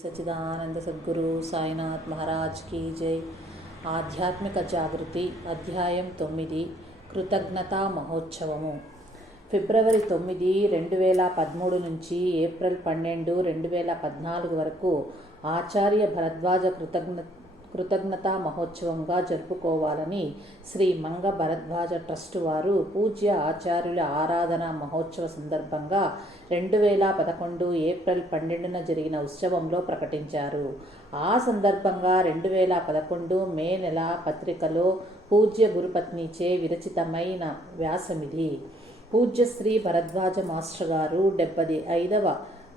సచిదానంద సద్గురు సాయినాథ్ మహారాజ్ కీ జై. ఆధ్యాత్మిక జాగృతి అధ్యాయం తొమ్మిది కృతజ్ఞతా మహోత్సవము. ఫిబ్రవరి తొమ్మిది రెండు వేల పదమూడు నుంచి ఏప్రిల్ పన్నెండు రెండు వేల పద్నాలుగు వరకు ఆచార్య భరద్వాజ కృతజ్ఞ కృతజ్ఞతా మహోత్సవంగా జరుపుకోవాలని శ్రీ మంగ భరద్వాజ ట్రస్ట్ వారు పూజ్య ఆచార్యుల ఆరాధన మహోత్సవ సందర్భంగా రెండు వేల పదకొండు ఏప్రిల్ పన్నెండున జరిగిన ఉత్సవంలో ప్రకటించారు. ఆ సందర్భంగా రెండు వేల పదకొండు మే నెల పత్రికలో పూజ్య గురుపత్నిచే విరచితమైన వ్యాసమిది. పూజ్య శ్రీ భరద్వాజ మాస్టర్ గారు డెబ్బది ఐదవ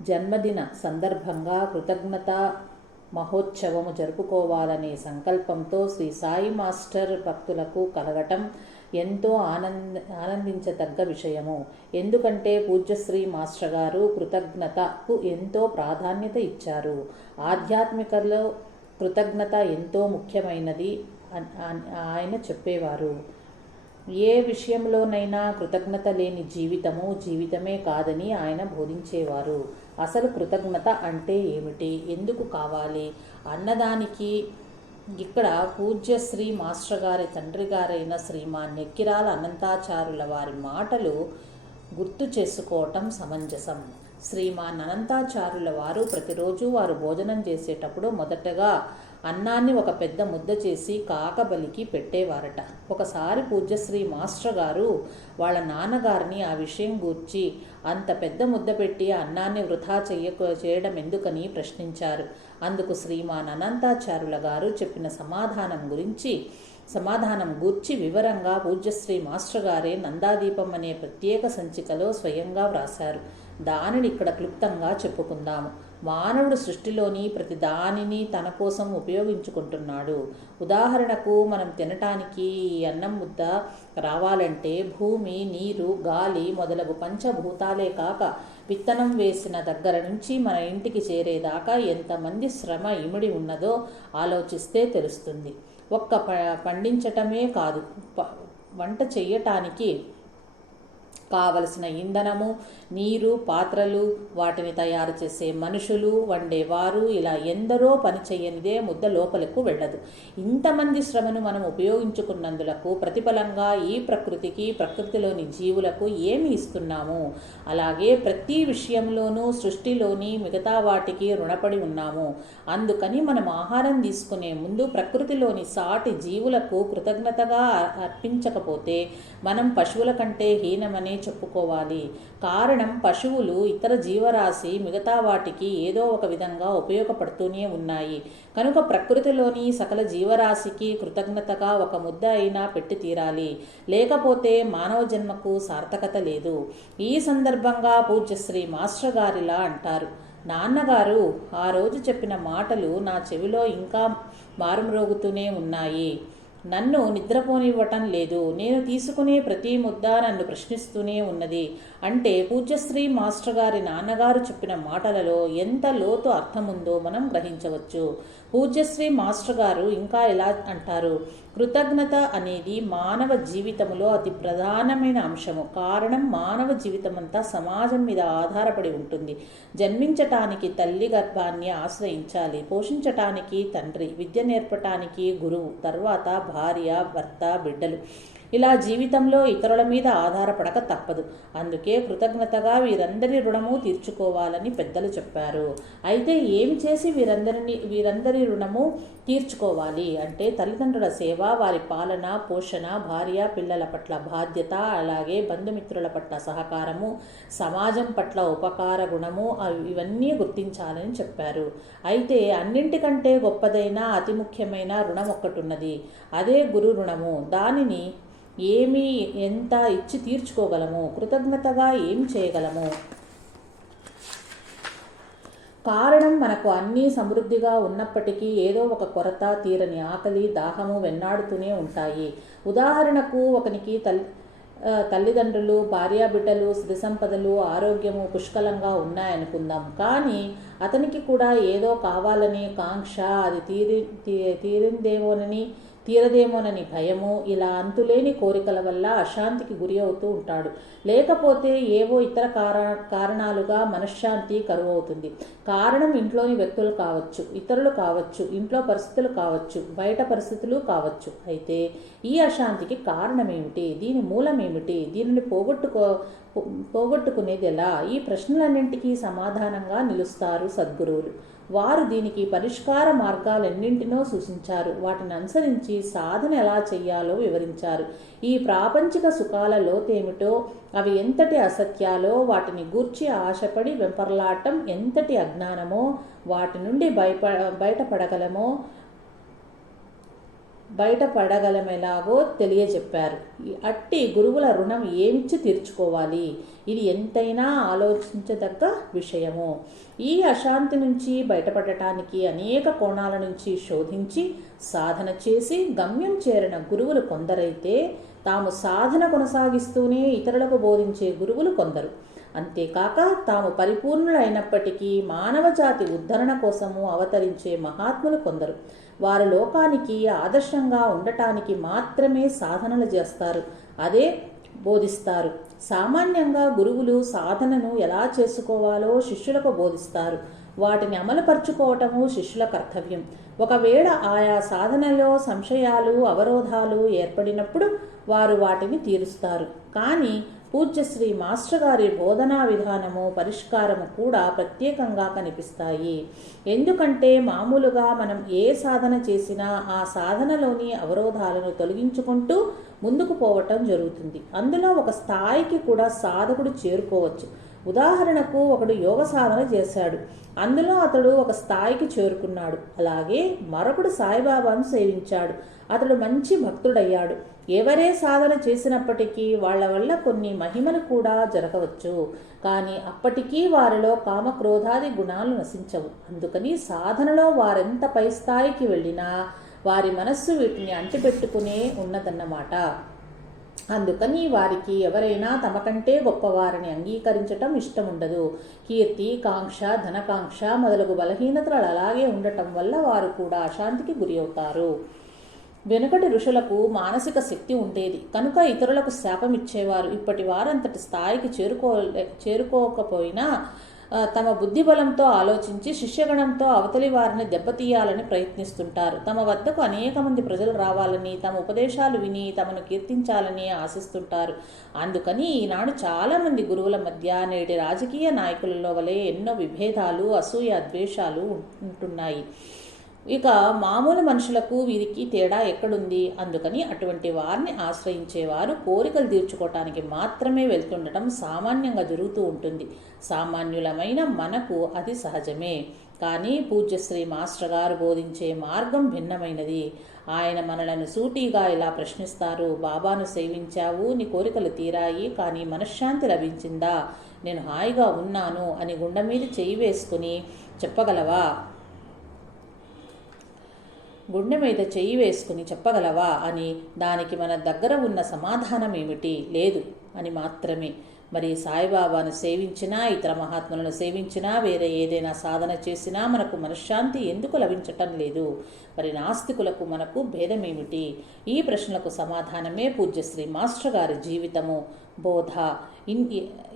జన్మదిన సందర్భంగా కృతజ్ఞత మహోత్సవము జరుపుకోవాలనే సంకల్పంతో శ్రీ సాయి మాస్టర్ భక్తులకు కలగటం ఎంతో ఆనంద ఆనందించదగ్గ విషయము. ఎందుకంటే పూజ్యశ్రీ మాస్టర్ గారు కృతజ్ఞతకు ఎంతో ప్రాధాన్యత ఇచ్చారు. ఆధ్యాత్మికలో కృతజ్ఞత ఎంతో ముఖ్యమైనది ఆయన చెప్పేవారు. ఏ విషయంలోనైనా కృతజ్ఞత లేని జీవితము జీవితమే కాదని ఆయన బోధించేవారు. అసలు కృతజ్ఞత అంటే ఏమిటి? ఎందుకు కావాలి? అన్నదానికి ఇక్కడ పూజ్య శ్రీ మాస్టర్ గారి తండ్రి గారైన శ్రీమాన్ నెక్కిరాల అనంతాచారుల వారి మాటలు గుర్తు చేసుకోవటం సమంజసం. శ్రీమాన్ అనంతాచారుల వారు ప్రతిరోజు వారు భోజనం చేసేటప్పుడు మొదటగా అన్నాన్ని ఒక పెద్ద ముద్ద చేసి కాకబలికి పెట్టేవారట. ఒకసారి పూజ్యశ్రీ మాస్టర్ గారు వాళ్ళ నాన్నగారిని ఆ విషయం గూర్చి అంత పెద్ద ముద్ద పెట్టి అన్నాన్ని వృధా చెయ్య చేయడం ఎందుకని ప్రశ్నించారు. అందుకు శ్రీమాన్ అనంతాచారుల గారు చెప్పిన సమాధానం గురించి సమాధానం గూర్చి వివరంగా పూజ్యశ్రీ మాస్టర్ గారే నందాదీపం అనే ప్రత్యేక సంచికలో స్వయంగా వ్రాశారు. దానిని ఇక్కడ క్లుప్తంగా చెప్పుకుందాము. మానవుడు సృష్టిలోని ప్రతి దానిని తన కోసం ఉపయోగించుకుంటున్నాడు. ఉదాహరణకు మనం తినటానికి ఈ అన్నం ముద్ద రావాలంటే భూమి నీరు గాలి మొదలగు పంచభూతాలే కాక విత్తనం వేసిన దగ్గర నుంచి మన ఇంటికి చేరేదాకా ఎంతమంది శ్రమ ఇమిడి ఉన్నదో ఆలోచిస్తే తెలుస్తుంది. ఒక్క ప పండించటమే కాదు వంట చెయ్యటానికి కావలసిన ఇంధనము నీరు పాత్రలు వాటిని తయారు చేసే మనుషులు వండేవారు. ఇలా ఎందరో పని చేయనిదే ముద్ద లోపలకు వెళ్ళదు. ఇంతమంది శ్రమను మనం ఉపయోగించుకున్నందులకు ప్రతిఫలంగా ఈ ప్రకృతికి ప్రకృతిలోని జీవులకు ఏమి ఇస్తున్నాము? అలాగే ప్రతి విషయంలోనూ సృష్టిలోని మిగతా వాటికి రుణపడి ఉన్నాము. అందుకని మనం ఆహారం తీసుకునే ముందు ప్రకృతిలోని సాటి జీవులకు కృతజ్ఞతగా అర్పించకపోతే మనం పశువుల కంటే హీనమని చెప్పుకోవాలి. కారణం పశువులు ఇతర జీవరాశి మిగతా వాటికి ఏదో ఒక విధంగా ఉపయోగపడుతూనే ఉన్నాయి. కనుక ప్రకృతిలోని సకల జీవరాశికి కృతజ్ఞతగా ఒక ముద్ద అయినా పెట్టి తీరాలి. లేకపోతే మానవ జన్మకు సార్థకత లేదు. ఈ సందర్భంగా పూజ్యశ్రీ మాస్టర్ గారిలా అంటారు. నాన్నగారు ఆ రోజు చెప్పిన మాటలు నా చెవిలో ఇంకా మారుమ్రోగుతూనే ఉన్నాయి. నన్ను నిద్రపోనివ్వటం లేదు. నేను తీసుకునే ప్రతి ముద్ద నన్ను ప్రశ్నిస్తూనే ఉన్నది. అంటే పూజ్యశ్రీ మాస్టర్ గారి నాన్నగారు చెప్పిన మాటలలో ఎంత లోతు అర్థముందో మనం గ్రహించవచ్చు. పూజ్యశ్రీ మాస్టర్ గారు ఇంకా ఎలా అంటారు? కృతజ్ఞత అనేది మానవ జీవితంలో అతి ప్రధానమైన అంశము. కారణం మానవ జీవితమంతా సమాజం మీద ఆధారపడి ఉంటుంది. జన్మించటానికి తల్లి గర్భాన్ని ఆశ్రయించాలి. పోషించటానికి తండ్రి. విద్య నేర్పటానికి గురువు. తర్వాత భార్య భర్త బిడ్డలు. ఇలా జీవితంలో ఇతరుల మీద ఆధారపడక తప్పదు. అందుకే కృతజ్ఞతగా వీరందరి రుణము తీర్చుకోవాలని పెద్దలు చెప్పారు. అయితే ఏమి చేసి వీరందరిని వీరందరి రుణము తీర్చుకోవాలి? అంటే తల్లిదండ్రుల సేవ వారి పాలన పోషణ భార్య పిల్లల పట్ల బాధ్యత అలాగే బంధుమిత్రుల పట్ల సహకారము సమాజం పట్ల ఉపకార గుణము అవి- ఇవన్నీ గుర్తించాలని చెప్పారు. అయితే అన్నింటికంటే గొప్పదైన అతి ముఖ్యమైన రుణం ఒక్కటి ఉన్నది అదే గురు రుణము. దానిని ఏమి ఎంత ఇచ్చి తీర్చుకోగలము? కృతజ్ఞతగా ఏం చేయగలము? కారణం మనకు అన్నీ సమృద్ధిగా ఉన్నప్పటికీ ఏదో ఒక కొరత తీరని ఆకలి దాహము వెన్నాడుతూనే ఉంటాయి. ఉదాహరణకు ఒకనికి తల్ తల్లిదండ్రులు భార్యాబిడ్డలు సిరి సంపదలు ఆరోగ్యము పుష్కలంగా ఉన్నాయనుకుందాం. కానీ అతనికి కూడా ఏదో కావాలని కాంక్ష అది తీరి తీ- తీరిందేమోనని తీరదేమోనని భయము ఇలా అంతులేని కోరికల వల్ల అశాంతికి గురి అవుతూ ఉంటాడు. లేకపోతే ఏవో ఇతర కారణాలుగా మనశ్శాంతి కరువు అవుతుంది కారణం ఇంట్లోని వ్యక్తులు కావచ్చు ఇతరులు కావచ్చు ఇంట్లో పరిస్థితులు కావచ్చు బయట పరిస్థితులు కావచ్చు. అయితే ఈ అశాంతికి కారణం ఏమిటి దీని మూలమేమిటి? దీనిని పోగొట్టుకో పోగొట్టుకునేది ఎలా ఈ ప్రశ్నలన్నింటికీ సమాధానంగా నిలుస్తారు సద్గురువులు. వారు దీనికి పరిష్కార మార్గాలన్నింటినో సూచించారు. వాటిని అనుసరించి సాధన ఎలా చెయ్యాలో వివరించారు. ఈ ప్రాపంచిక సుఖాల లోతేమిటో అవి ఎంతటి అసత్యాలో వాటిని గూర్చి ఆశపడి వెంపర్లాటం ఎంతటి అజ్ఞానమో వాటి నుండి భయప బయటపడగలమో బయటపడగలమెలాగో తెలియజెప్పారు. అట్టి గురువుల రుణం ఏమిచ్చి తీర్చుకోవాలి? ఇది ఎంతైనా ఆలోచించదగ్గ విషయము. ఈ అశాంతి నుంచి బయటపడటానికి అనేక కోణాల నుంచి శోధించి సాధన చేసి గమ్యం చేరిన గురువులు కొందరైతే తాము సాధన కొనసాగిస్తూనే ఇతరులకు బోధించే గురువులు కొందరు. అంతేకాక తాము పరిపూర్ణులైనప్పటికీ మానవ జాతి ఉద్ధరణ కోసము అవతరించే మహాత్ములు కొందరు. వారు లోకానికి ఆదర్శంగా ఉండటానికి మాత్రమే సాధనలు చేస్తారు. అదే బోధిస్తారు. సామాన్యంగా గురువులు సాధనను ఎలా చేసుకోవాలో శిష్యులకు బోధిస్తారు. వాటిని అమలుపరుచుకోవటము శిష్యుల కర్తవ్యం. ఒకవేళ ఆయా సాధనలో సంశయాలు అవరోధాలు ఏర్పడినప్పుడు వారు వాటిని తీరుస్తారు. కానీ పూజ్యశ్రీ మాస్టర్ గారి బోధనా విధానము పరిష్కారము కూడా ప్రత్యేకంగా కనిపిస్తాయి. ఎందుకంటే మామూలుగా మనం ఏ సాధన చేసినా ఆ సాధనలోని అవరోధాలను తొలగించుకుంటూ ముందుకు పోవటం జరుగుతుంది. అందులో ఒక స్థాయికి కూడా సాధకుడు చేరుకోవచ్చు. ఉదాహరణకు ఒకడు యోగ సాధన చేశాడు. అందులో అతడు ఒక స్థాయికి చేరుకున్నాడు. అలాగే మరొకడు సాయిబాబాను సేవించాడు. అతడు మంచి భక్తుడయ్యాడు. ఎవరే సాధన చేసినప్పటికీ వాళ్ళ వల్ల కొన్ని మహిమలు కూడా జరగవచ్చు. కానీ అప్పటికీ వారిలో కామక్రోధాది గుణాలు నశించవు. అందుకని సాధనలో వారెంత పై స్థాయికి వెళ్ళినా వారి మనస్సు వీటిని అంటిపెట్టుకునే ఉన్నదన్నమాట. అందుకని వారికి ఎవరైనా తమ కంటే గొప్పవారిని అంగీకరించటం ఇష్టం ఉండదు కీర్తి కాంక్ష ధనకాంక్ష మొదలగు బలహీనతలు అలాగే ఉండటం వల్ల వారు కూడా అశాంతికి గురి అవుతారు వెనుకటి ఋషులకు మానసిక శక్తి ఉండేది. కనుక ఇతరులకు శాపం ఇచ్చేవారు ఇప్పటి వారంతటి స్థాయికి చేరుకో చేరుకోకపోయినా తమ బుద్ధిబలంతో ఆలోచించి శిష్యగణంతో అవతలి వారిని దెబ్బతీయాలని ప్రయత్నిస్తుంటారు. తమ వద్దకు అనేక మంది ప్రజలు రావాలని తమ ఉపదేశాలు విని తమను కీర్తించాలని ఆశిస్తుంటారు. అందుకని ఈనాడు చాలామంది గురువుల మధ్య నేటి రాజకీయ నాయకులలో వలె ఎన్నో విభేదాలు అసూయ ద్వేషాలు ఉంటున్నాయి. ఇక మామూలు మనుషులకు వీరికి తేడా ఎక్కడుంది? అందుకని అటువంటి వారిని ఆశ్రయించేవారు కోరికలు తీర్చుకోవటానికి మాత్రమే వెళ్తుండటం సామాన్యంగా జరుగుతూ ఉంటుంది. సామాన్యులమైన మనకు అది సహజమే. కానీ పూజ్యశ్రీ మాస్టర్ గారు బోధించే మార్గం భిన్నమైనది. ఆయన మనలను సూటిగా ఇలా ప్రశ్నిస్తారు? బాబాను సేవించావు నీ కోరికలు తీరాయి కానీ మనశ్శాంతి లభించిందా? నేను హాయిగా ఉన్నాను అని గుండె మీద చేయి వేసుకుని చెప్పగలవా? గుండె మీద చెయ్యి వేసుకుని చెప్పగలవా అని దానికి మన దగ్గర ఉన్న సమాధానం ఏమిటి? లేదు అని మాత్రమే. మరి సాయిబాబాను సేవించినా ఇతర మహాత్ములను సేవించినా వేరే ఏదైనా సాధన చేసినా మనకు మనశ్శాంతి ఎందుకు లభించటం లేదు? మరి నాస్తికులకు మనకు భేదమేమిటి? ఈ ప్రశ్నలకు సమాధానమే పూజ్యశ్రీ మాస్టర్ గారి జీవితము. బోధ. ఇన్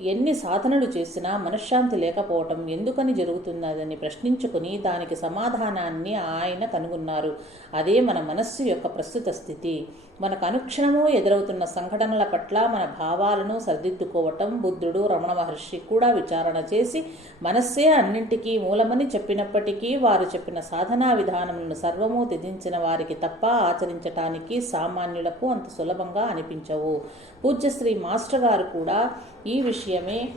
ఎన్ని సాధనలు చేసినా మనశ్శాంతి లేకపోవటం ఎందుకని జరుగుతున్నదని ప్రశ్నించుకుని దానికి సమాధానాన్ని ఆయన కనుగొన్నారు. అదే మన మనస్సు యొక్క ప్రస్తుత స్థితి. మనకు అనుక్షణము ఎదురవుతున్న సంఘటనల పట్ల మన భావాలను సరిదిద్దుకోవటం బుద్ధుడు రమణ మహర్షి కూడా విచారణ చేసి మనస్సే అన్నింటికీ మూలమని చెప్పినప్పటికీ వారు చెప్పిన సాధనా విధానములను సర్వము త్యజించిన వారికి తప్ప ఆచరించటానికి సామాన్యులకు అంత సులభంగా అనిపించవు. పూజ్యశ్రీ మాస్టర్ గారు కూడా ఈ విషయమే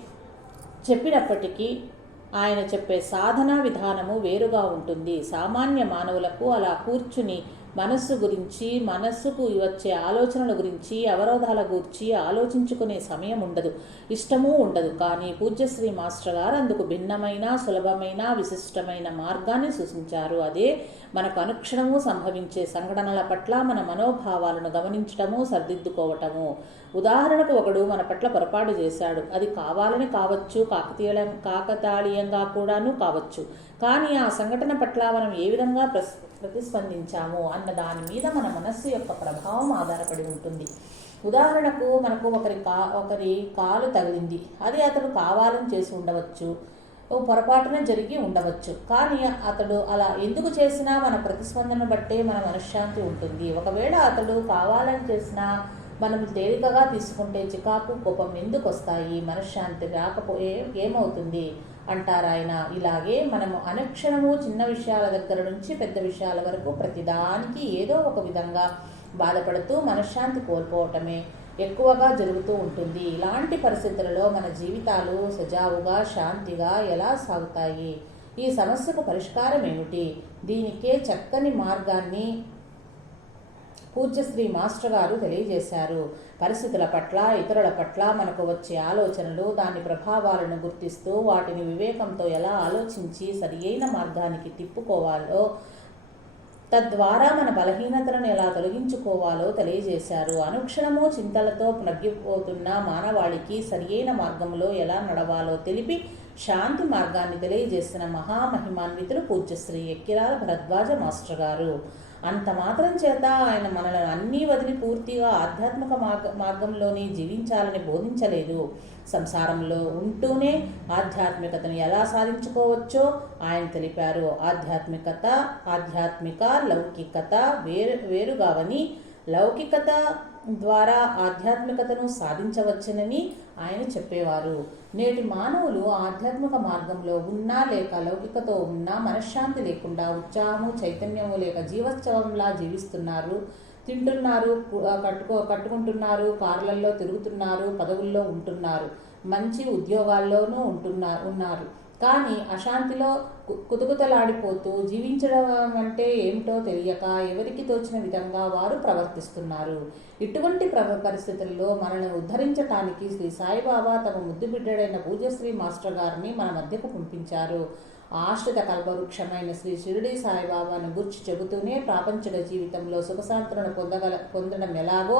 చెప్పినప్పటికీ ఆయన చెప్పే సాధనా విధానము వేరుగా ఉంటుంది. సామాన్య మానవులకు అలా కూర్చుని మనస్సు గురించి మనస్సుకు వచ్చే ఆలోచనల గురించి అవరోధాల గురించి ఆలోచించుకునే సమయం ఉండదు ఇష్టమూ ఉండదు. కానీ పూజ్యశ్రీ మాస్టర్ గారు అందుకు భిన్నమైన సులభమైన విశిష్టమైన మార్గాన్ని సూచించారు. అదే మనకు అనుక్షణము సంభవించే సంఘటనల పట్ల మన మనోభావాలను గమనించటము సర్దిద్దుకోవటము. ఉదాహరణకు ఒకడు మన పట్ల పొరపాటు చేశాడు. అది కావాలని కావచ్చు కాకతీయ కాకతాళీయంగా కూడాను కావచ్చు. కానీ ఆ సంఘటన పట్ల మనం ఏ విధంగా ప్రతిస్పందించాము అని అన్న దాని మీద మన మనస్సు యొక్క ప్రభావం ఆధారపడి ఉంటుంది. ఉదాహరణకు మనకు ఒకరి కా ఒకరి కాలు తగిలింది. అది అతడు కావాలని చేసి ఉండవచ్చు. పొరపాటున జరిగి ఉండవచ్చు. కానీ అతడు అలా ఎందుకు చేసినా మన ప్రతిస్పందన బట్టే మన మనశ్శాంతి ఉంటుంది. ఒకవేళ అతడు కావాలని చేసినా మనం తేలికగా తీసుకుంటే చికాకు కోపం ఎందుకు వస్తాయి? మనశ్శాంతి రాకపోయే ఏమవుతుంది? అంటారు ఆయన ఇలాగే మనము అనుక్షణము చిన్న విషయాల దగ్గర నుంచి పెద్ద విషయాల వరకు ప్రతిదానికి ఏదో ఒక విధంగా బాధపడుతూ మనశ్శాంతి కోల్పోవటమే ఎక్కువగా జరుగుతూ ఉంటుంది. ఇలాంటి పరిస్థితులలో మన జీవితాలు సజావుగా శాంతిగా ఎలా సాగుతాయి? ఈ సమస్యకు పరిష్కారం ఏమిటి దీనికే చక్కని మార్గాన్ని పూజ్యశ్రీ మాస్టర్ గారు తెలియజేశారు. పరిస్థితుల పట్ల ఇతరుల పట్ల మనకు వచ్చే ఆలోచనలు దాని ప్రభావాలను గుర్తిస్తూ వాటిని వివేకంతో ఎలా ఆలోచించి సరియైన మార్గానికి తిప్పుకోవాలో తద్వారా మన బలహీనతలను ఎలా తొలగించుకోవాలో తెలియజేశారు. అనుక్షణము చింతలతో నగ్గిపోతున్న మానవాళికి సరియైన మార్గంలో ఎలా నడవాలో తెలిపి శాంతి మార్గాన్ని తెలియజేసిన మహామహిమాన్వితులు పూజ్యశ్రీ ఎక్కిరాల భరద్వాజ మాస్టర్ గారు. అంత మాత్రం చేత ఆయన మనలను అన్నీ వదిలి పూర్తిగా ఆధ్యాత్మిక మార్గ మార్గంలోనే జీవించాలని బోధించలేదు. సంసారంలో ఉంటూనే ఆధ్యాత్మికతను ఎలా సాధించుకోవచ్చో ఆయన తెలిపారు. ఆధ్యాత్మికత ఆధ్యాత్మిక లౌకికత వేరు వేరుగావని లౌకికత ద్వారా ఆధ్యాత్మికతను సాధించవచ్చునని ఆయన చెప్పేవారు. నేటి మానవులు ఆధ్యాత్మిక మార్గంలో ఉన్నా లేక లౌకికతో ఉన్నా మనశ్శాంతి లేకుండా ఉత్సాహము చైతన్యము లేక జీవోత్సవంలా జీవిస్తున్నారు. తింటున్నారు కట్టుకో కట్టుకుంటున్నారు కార్లల్లో తిరుగుతున్నారు పదవుల్లో ఉంటున్నారు మంచి ఉద్యోగాల్లోనూ ఉంటున్నారు ఉన్నారు. కానీ అశాంతిలో కుతుకుతలాడిపోతూ జీవించడం అంటే ఏమిటో తెలియక ఎవరికి తోచిన విధంగా వారు ప్రవర్తిస్తున్నారు. ఇటువంటి పరిస్థితుల్లో మనల్ని ఉద్ధరించటానికి శ్రీ సాయిబాబా తమ ముద్దు బిడ్డడైన పూజశ్రీ మాస్టర్ గారిని మన మధ్యకు పంపించారు. ఆశ్రిత కల్పవృక్షమైన శ్రీ షిరిడి సాయిబాబాను గుర్చి చెబుతూనే ప్రాపంచిక జీవితంలో సుఖశాంతులను పొందగల పొందడం ఎలాగో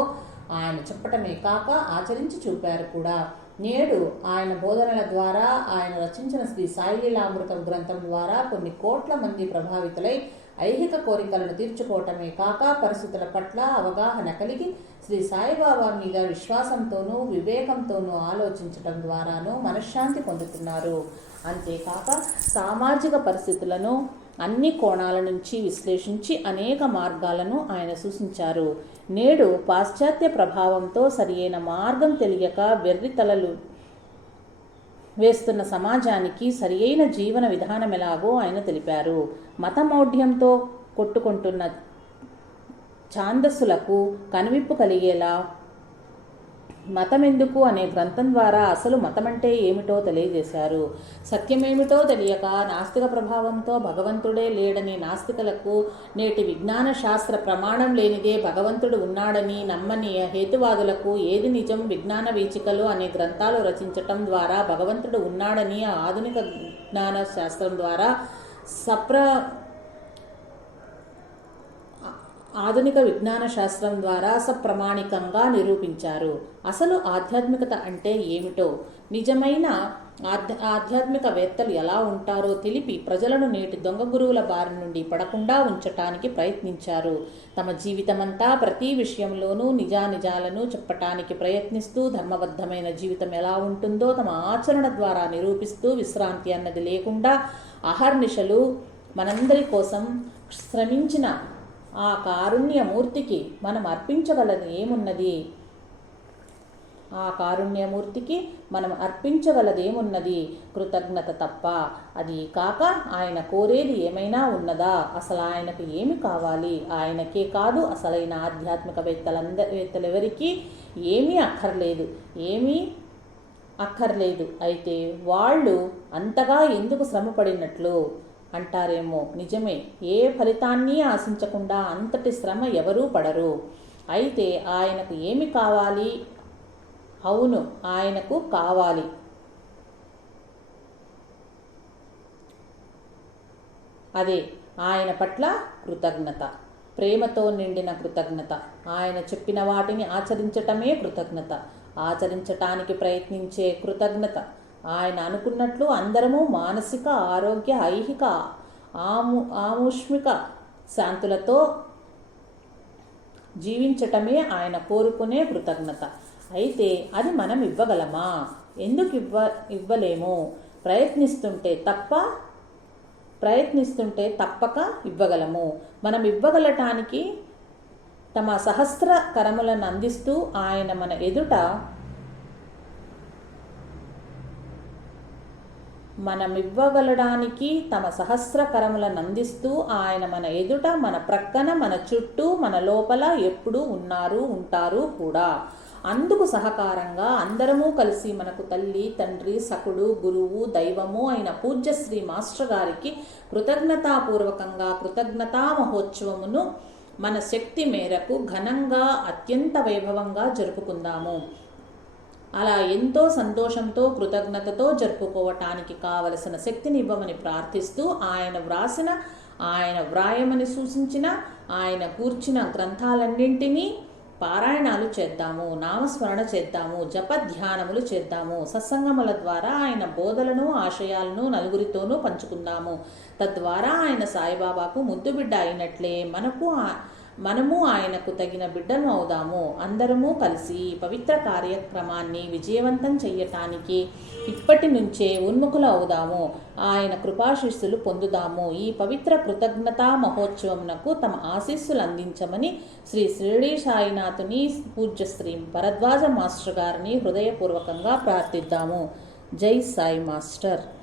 ఆయన చెప్పటమే కాక ఆచరించి చూపారు కూడా. నేడు ఆయన బోధనల ద్వారా ఆయన రచించిన శ్రీ సాయిలీలామృతం గ్రంథం ద్వారా కొన్ని కోట్ల మంది ప్రభావితులై ఐహిక కోరికలను తీర్చుకోవటమే కాక పరిస్థితుల పట్ల అవగాహన కలిగి శ్రీ సాయిబాబా మీద విశ్వాసంతోనూ వివేకంతోనూ ఆలోచించటం ద్వారాను మనశ్శాంతి పొందుతున్నారు. అంతేకాక సామాజిక పరిస్థితులను అన్ని కోణాల నుంచి విశ్లేషించి అనేక మార్గాలను ఆయన సూచించారు. నేడు పాశ్చాత్య ప్రభావంతో సరియైన మార్గం తెలియక వెర్రితలలు వేస్తున్న సమాజానికి సరియైన జీవన విధానం ఎలాగో ఆయన తెలిపారు. మతమౌఢ్యంతో కొట్టుకుంటున్న ఛాందస్సులకు కనువిప్పు కలిగేలా మతమెందుకు అనే గ్రంథం ద్వారా అసలు మతమంటే ఏమిటో తెలియజేశారు. సత్యమేమిటో తెలియక నాస్తిక ప్రభావంతో భగవంతుడే లేడని నాస్తికలకు నేటి విజ్ఞాన శాస్త్ర ప్రమాణం లేనిదే భగవంతుడు ఉన్నాడని నమ్మని హేతువాదులకు ఏది నిజం? విజ్ఞాన వీచికలు అనే గ్రంథాలు రచించటం ద్వారా భగవంతుడు ఉన్నాడని ఆధునిక విజ్ఞాన శాస్త్రం ద్వారా సప్ర ఆధునిక విజ్ఞాన శాస్త్రం ద్వారా సప్రమాణికంగా నిరూపించారు. అసలు ఆధ్యాత్మికత అంటే ఏమిటో? నిజమైన ఆధ్య ఆధ్యాత్మికవేత్తలు ఎలా ఉంటారో తెలిపి ప్రజలను నేటి దొంగ గురువుల బారి నుండి పడకుండా ఉంచటానికి ప్రయత్నించారు. తమ జీవితమంతా ప్రతి విషయంలోనూ నిజానిజాలను చెప్పటానికి ప్రయత్నిస్తూ ధర్మబద్ధమైన జీవితం ఎలా ఉంటుందో తమ ఆచరణ ద్వారా నిరూపిస్తూ విశ్రాంతి అన్నది లేకుండా అహర్నిశలు మనందరి కోసం శ్రమించిన ఆ కారుణ్యమూర్తికి మనం అర్పించగలది ఏమున్నది? ఆ కారుణ్యమూర్తికి మనం అర్పించగలదేమున్నది? కృతజ్ఞత తప్ప. అది కాక ఆయన కోరేది ఏమైనా ఉన్నదా? అసలు ఆయనకు ఏమి కావాలి? ఆయనకే కాదు అసలైన ఆధ్యాత్మికవేత్తలందవేత్తలెవరికి ఏమీ అక్కర్లేదు. ఏమీ అక్కర్లేదు. అయితే వాళ్ళు అంతగా ఎందుకు శ్రమపడినట్లు? అంటారేమో. నిజమే ఏ ఫలితాన్ని ఆశించకుండా అంతటి శ్రమ ఎవరూ పడరు. అయితే ఆయనకు ఏమి కావాలి? అవును ఆయనకు కావాలి. అదే ఆయన పట్ల కృతజ్ఞత. ప్రేమతో నిండిన కృతజ్ఞత. ఆయన చెప్పిన వాటిని ఆచరించటమే కృతజ్ఞత. ఆచరించటానికి ప్రయత్నించే కృతజ్ఞత. ఆయన అనుకున్నట్లు అందరము మానసిక ఆరోగ్య ఐహిక ఆము ఆముష్మిక శాంతులతో జీవించటమే ఆయన కోరుకునే కృతజ్ఞత. అయితే అది మనం ఇవ్వగలమా? ఎందుకు ఇవ్వ ఇవ్వలేము? ప్రయత్నిస్తుంటే తప్ప ప్రయత్నిస్తుంటే తప్పక ఇవ్వగలము. మనం ఇవ్వగలటానికి తమ సహస్ర కరములను అందిస్తూ ఆయన మన ఎదుట మనం ఇవ్వగలడానికి తమ సహస్ర కరములను అందిస్తూ ఆయన మన ఎదుట మన ప్రక్కన మన చుట్టూ మన లోపల ఎప్పుడూ ఉన్నారు ఉంటారు కూడా. అందుకు సహకారంగా అందరము కలిసి మనకు తల్లి తండ్రి సకుడు గురువు దైవము అయిన పూజ్యశ్రీ మాస్టర్ గారికి కృతజ్ఞతాపూర్వకంగా కృతజ్ఞతా మహోత్సవమును మన శక్తి మేరకు ఘనంగా అత్యంత వైభవంగా జరుపుకుందాము. అలా ఎంతో సంతోషంతో కృతజ్ఞతతో జరుపుకోవటానికి కావలసిన శక్తిని ఇవ్వమని ప్రార్థిస్తూ ఆయన వ్రాసిన ఆయన వ్రాయమని సూచించిన ఆయన కూర్చిన గ్రంథాలన్నింటినీ పారాయణాలు చేద్దాము నామస్మరణ చేద్దాము జప ధ్యానములు చేద్దాము. సత్సంగముల ద్వారా ఆయన బోధలను ఆశయాలను నలుగురితోనూ పంచుకుందాము. తద్వారా ఆయన సాయిబాబాకు ముద్దుబిడ్డ అయినట్లే మనకు మనము ఆయనకు తగిన బిడ్డను అవుదాము. అందరము కలిసి పవిత్ర కార్యక్రమాన్ని విజయవంతం చెయ్యటానికి ఇప్పటి నుంచే ఉన్ముఖులు అవుదాము. ఆయన కృపాశిస్సులు పొందుదాము. ఈ పవిత్ర కృతజ్ఞతా మహోత్సవంనకు తమ ఆశీస్సులు అందించమని శ్రీ షిరిడి సాయినాథుని పూజ్య శ్రీ భరద్వాజ మాస్టర్ గారిని హృదయపూర్వకంగా ప్రార్థిద్దాము. జై సాయి మాస్టర్.